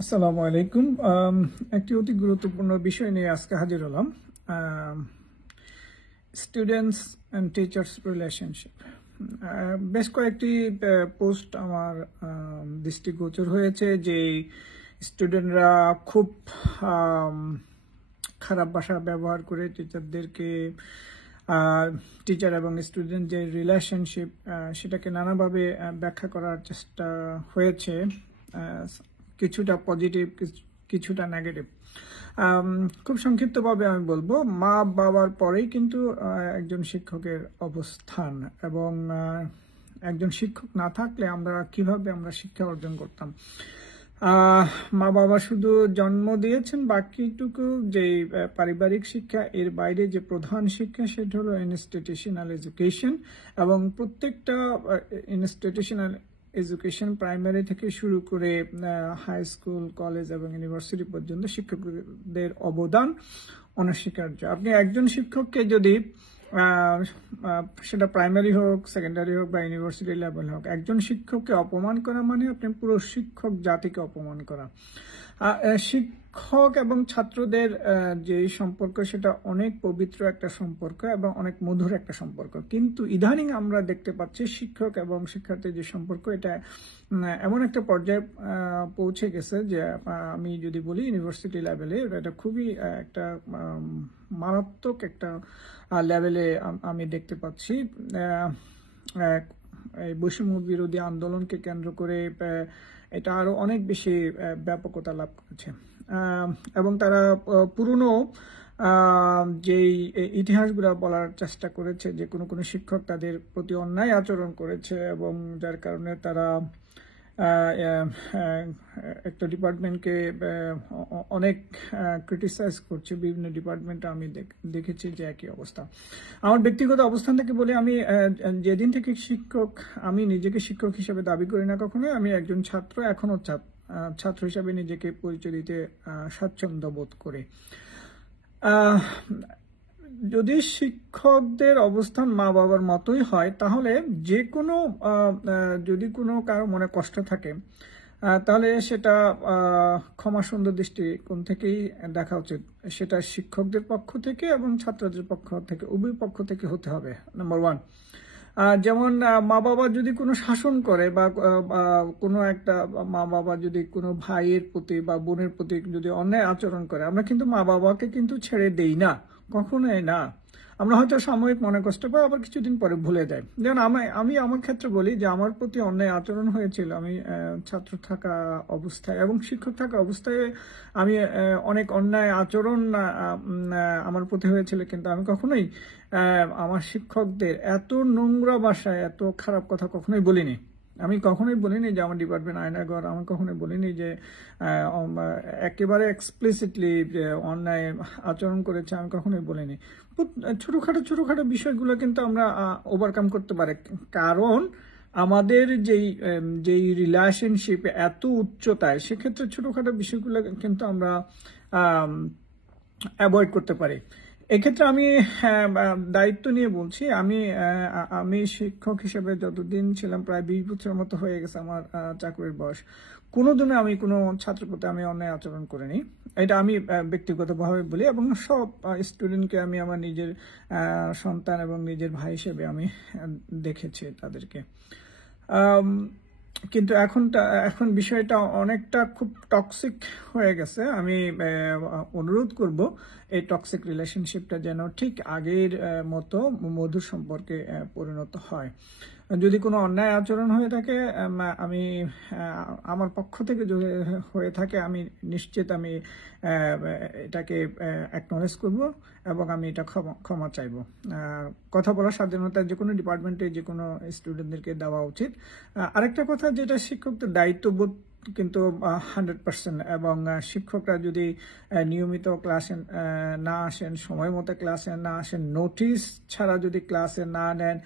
আসসালামু আলাইকুম। একটি অতি গুরুত্বপূর্ণ বিষয় নিয়ে আজকে হাজির হলাম। Students and teachers relationship. বেশ কয়েকটি পোস্ট আমার দৃষ্টিগোচর হয়েছে যে স্টুডেন্টরা খুব খারাপ ভাষা ব্যবহার করে টিচারদেরকে, টিচার এবং স্টুডেন্ট যে রিলেশনশিপ সেটাকে নানাভাবে ব্যাখ্যা করার চেষ্টা হয়েছে, কিছুটা পজিটিভ কিছুটা নেগেটিভ। খুব সংক্ষিপ্তভাবে আমি বলবো, মা বাবার পরেই কিন্তু একজন শিক্ষকের অবস্থান, এবং একজন শিক্ষক না থাকলে আমরা কিভাবে শিক্ষা অর্জন করতাম। মা বাবা শুধু জন্ম দিয়েছেন, বাকিটুকু যে পারিবারিক শিক্ষা, এর বাইরে যে প্রধান শিক্ষা সেটা হলো ইনস্টিটিউশনাল এডুকেশন, এবং প্রত্যেকটা ইনস্টিটিউশনাল এডুকেশন প্রাইমারি থেকে শুরু করে হাই স্কুল, কলেজ এবং ইউনিভার্সিটি পর্যন্ত শিক্ষকদের অবদান অনস্বীকার্য। আপনি একজন শিক্ষককে যদি সেটা প্রাইমারি হোক, সেকেন্ডারি হোক বা ইউনিভার্সিটি লেভেল হোক, একজন শিক্ষককে অপমান করা মানে আপনি পুরো শিক্ষক জাতিকে অপমান করা। শিক্ষক এবং ছাত্রদের যে সম্পর্ক সেটা অনেক পবিত্র একটা সম্পর্ক এবং অনেক মধুর একটা সম্পর্ক, কিন্তু ইদানিং আমরা দেখতে পাচ্ছি শিক্ষক এবং শিক্ষার্থীর যে সম্পর্ক এটা এমন একটা পর্যায়ে পৌঁছে গেছে যে আমি যদি বলি ইউনিভার্সিটি লেভেলে এটা খুবই একটা মারাত্মক একটা লেভেলে আমি দেখতে পাচ্ছি। এই বৈষম্য বিরোধী আন্দোলনকে কেন্দ্র করে এটা আরো অনেক বেশি ব্যাপকতা লাভ করেছে, এবং তারা পুরনো যেই ইতিহাসগুলো বলার চেষ্টা করেছে যে কোনো শিক্ষক তাদের প্রতি অন্যায় আচরণ করেছে, এবং যার কারণে তারা একটা ডিপার্টমেন্টকে অনেক ক্রিটিসাইজ করছে। বিভিন্ন ডিপার্টমেন্টে আমি দেখেছি যে একই অবস্থা। আমার ব্যক্তিগত অবস্থান থেকে বলে, আমি যেদিন থেকে শিক্ষক, আমি নিজেকে শিক্ষক হিসেবে দাবি করি না কখনোই, আমি একজন ছাত্র, এখনো ছাত্র হিসেবে নিজেকে পরিচয় দিতে স্বাচ্ছন্দ্য বোধ করি। যদি শিক্ষকদের অবস্থান মা বাবার মতোই হয়, তাহলে যে কোনো যদি কোনো কারো মনে কষ্ট থাকে তাহলে সেটা ক্ষমা সুন্দর দৃষ্টিকোণ থেকেই দেখা উচিত। সেটা শিক্ষকদের পক্ষ থেকে এবং ছাত্রদের পক্ষ থেকে, উভয় পক্ষ থেকে হতে হবে। নাম্বার ওয়ান, যেমন মা বাবা যদি কোনো শাসন করে বা কোনো একটা মা বাবা যদি কোনো ভাইয়ের প্রতি বা বোনের প্রতি যদি অন্যায় আচরণ করে, আমরা কিন্তু মা বাবাকে কিন্তু ছেড়ে দেই না, কখনোই না। আমরা হয়তো সাময়িক মনে কষ্ট পাই, আবার কিছুদিন পরে ভুলে যাই। যেমন আমি আমার ক্ষেত্রে বলি যে আমার প্রতি অন্যায় আচরণ হয়েছিল, আমি ছাত্র থাকা অবস্থায় এবং শিক্ষক থাকা অবস্থায় আমি অনেক অন্যায় আচরণ আমার প্রতি হয়েছিল, কিন্তু আমি কখনোই আমার শিক্ষকদের এত নোংরা ভাষায় এত খারাপ কথা কখনোই বলিনি। আমি কখনোই বলিনি যে আমার ডিপার্টমেন্ট আয়নাঘর, আমি কখনোই বলিনি যে একেবারে এক্সপ্লিসিটলি যে অন্যায় আচরণ করেছে, আমি কখনোই বলিনি। ছোটখাটো বিষয়গুলো কিন্তু আমরা ওভারকাম করতে পারি, কারণ আমাদের যেই রিলেশনশিপ এত উচ্চতায়, সেক্ষেত্রে ছোটখাটো বিষয়গুলো কিন্তু আমরা অ্যাভয়েড করতে পারি। এক্ষেত্রে আমি দায়িত্ব নিয়ে বলছি, আমি শিক্ষক হিসেবে যতদিন ছিলাম, প্রায় 20 বছরের মতো হয়ে গেছে আমার চাকরির বয়স, কোনোদিনও আমি কোনো ছাত্রের প্রতি আমি অন্যায় আচরণ করিনি। এটা আমি ব্যক্তিগতভাবে বলি, এবং সব স্টুডেন্টকে আমি আমার নিজের সন্তান এবং নিজের ভাই হিসেবে আমি দেখেছি তাদেরকে। কিন্তু এখন বিষয়টা অনেকটা খুব টক্সিক হয়ে গেছে। আমি অনুরোধ করব এই টক্সিক রিলেশনশিপটা যেন ঠিক আগের মতো মধুর সম্পর্কে পরিণত হয়। যদি কোনো অন্যায় আচরণ হয়ে থাকে, আমি আমার পক্ষ থেকে যদি হয়ে থাকে, আমি নিশ্চিত আমি এটাকে অ্যাকনলেজ করব এবং আমি এটা ক্ষমা চাইব। কথা বলার স্বাধীনতা যে কোনো ডিপার্টমেন্টে যে কোনো স্টুডেন্টদেরকে দেওয়া উচিত। আরেকটা কথা, যেটা শিক্ষকদের দায়িত্ববোধ কিন্তু 100%, এবং শিক্ষকরা যদি নিয়মিত ক্লাসে না আসেন, সময় মতো ক্লাসে না আসেন, নোটিশ ছাড়া যদি ক্লাসে না নেন,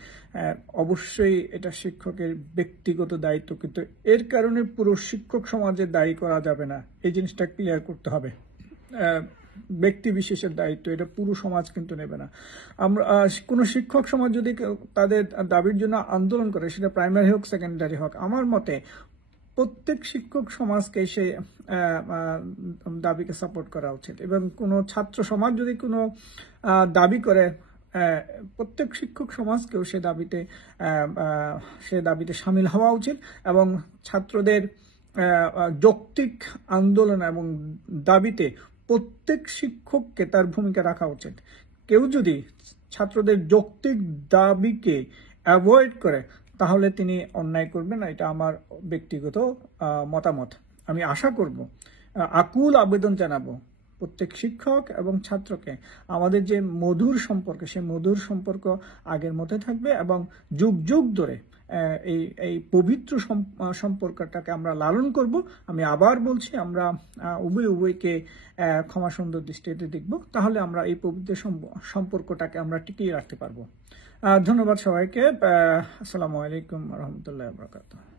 অবশ্যই এটা শিক্ষকের ব্যক্তিগত দায়িত্ব, কিন্তু এর কারণে পুরো শিক্ষক সমাজের দায়ী করা যাবে না। এই জিনিসটা ক্লিয়ার করতে হবে। ব্যক্তি বিশেষের দায়িত্ব, এটা পুরো সমাজ কিন্তু নেবে না। আমরা কোনো শিক্ষক সমাজ যদি তাদের দাবির জন্য আন্দোলন করে, সেটা প্রাইমারি হোক সেকেন্ডারি হোক, আমার মতে প্রত্যেক শিক্ষক সমাজকে সে দাবিকে সাপোর্ট করা উচিত, এবং কোনো ছাত্র সমাজ যদি কোনো দাবি করে, প্রত্যেক শিক্ষক সমাজকেও সে দাবিতে সামিল হওয়া উচিত, এবং ছাত্রদের যৌক্তিক আন্দোলন এবং দাবিতে প্রত্যেক শিক্ষককে তার ভূমিকা রাখা উচিত। কেউ যদি ছাত্রদের যৌক্তিক দাবিকে অ্যাভয়েড করে তাহলে তিনি অন্যায় করবেন, এটা আমার ব্যক্তিগত মতামত। আমি আশা করব, আকুল আবেদন জানাবো প্রত্যেক শিক্ষক এবং ছাত্রকে, আমাদের যে মধুর সম্পর্ক, সেই মধুর সম্পর্ক আগের মতো থাকবে, এবং যুগ যুগ ধরে এই পবিত্র সম্পর্কটাকে আমরা লালন করব। আমি আবার বলছি, আমরা উভয়কে ক্ষমা সুন্দর দৃষ্টিতে দেখব, তাহলে আমরা এই পবিত্র সম্পর্কটাকে আমরা টিকিয়ে রাখতে পারবো। ধন্যবাদ সবাইকে। আসসালামু আলাইকুম রহমতুল্লাহ বরকাতুহ।